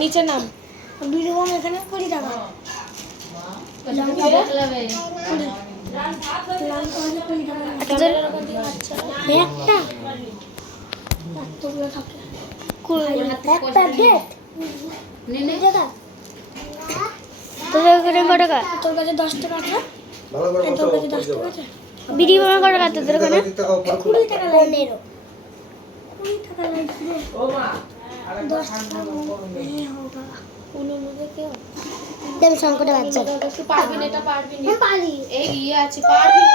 নিচে নাম ভিডিও বানানো এখানে 20 টাকা। তোর কাছে 10 টাকা আছে? তোর কাছে 10 টাকা আছে? ভিডিও বানানো কত টাকা তোদের ওখানে? 20 টাকা লাগে। 20 টাকা লাগছে। ও মা 10 টাকা नहीं होगा। উনুনে কেউ দেব সংকটে বাচ্চা তুই পারবি না, এটা পারবি না। পারি। এই ইয়ে আছে, পারবি না।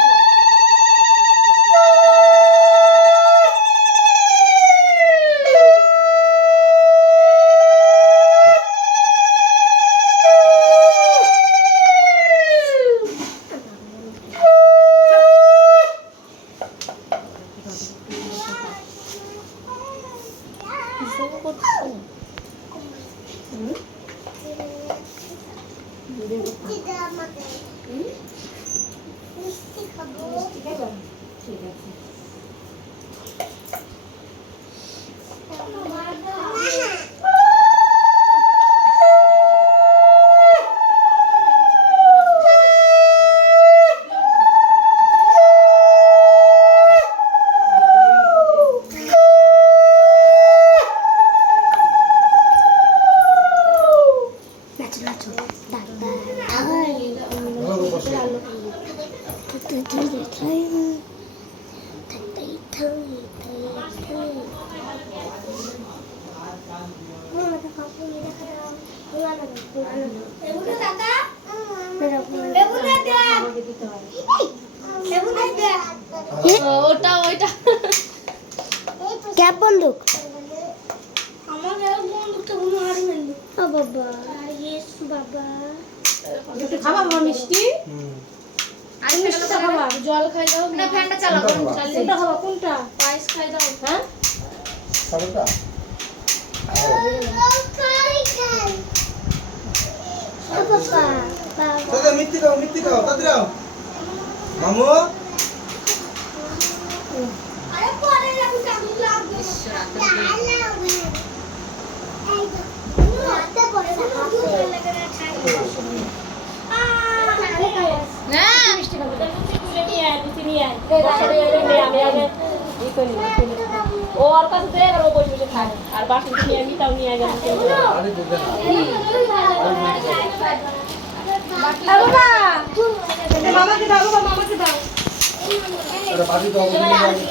ওটা ওইটা ক্যাপ বন্দুক আমার বন্দুকটা কোনো হারবে না। ও বাবা ইয়েস বাবা খাবা বাবা মিষ্টি? আরে মিষ্টি খাবা, জল খাই দাও না, ফ্যানটা চালাও। কোনটা খাবা? কোনটা? পায়েস খাই দাও। হ্যাঁ সালটা দাদা মিত্তি খাও তাড়াতাড়ি মামু। আরে পরে লাগু চাকু লাগবে রাতে পরে না মিষ্টি খাবো। তাহলে তুই তুলে নিয়ে আয়, তুই নিয়ে আয়। আমি আগে ই করি। ও আর কাছে দে, আর ও বসে বসে খায়। আর বাকি নিয়ে আমি তাও নিয়ে গেলাম। আরে দুধে না বাবা মামাকে দাও, বাবা মামাকে দাও। এটা বাজি দাও।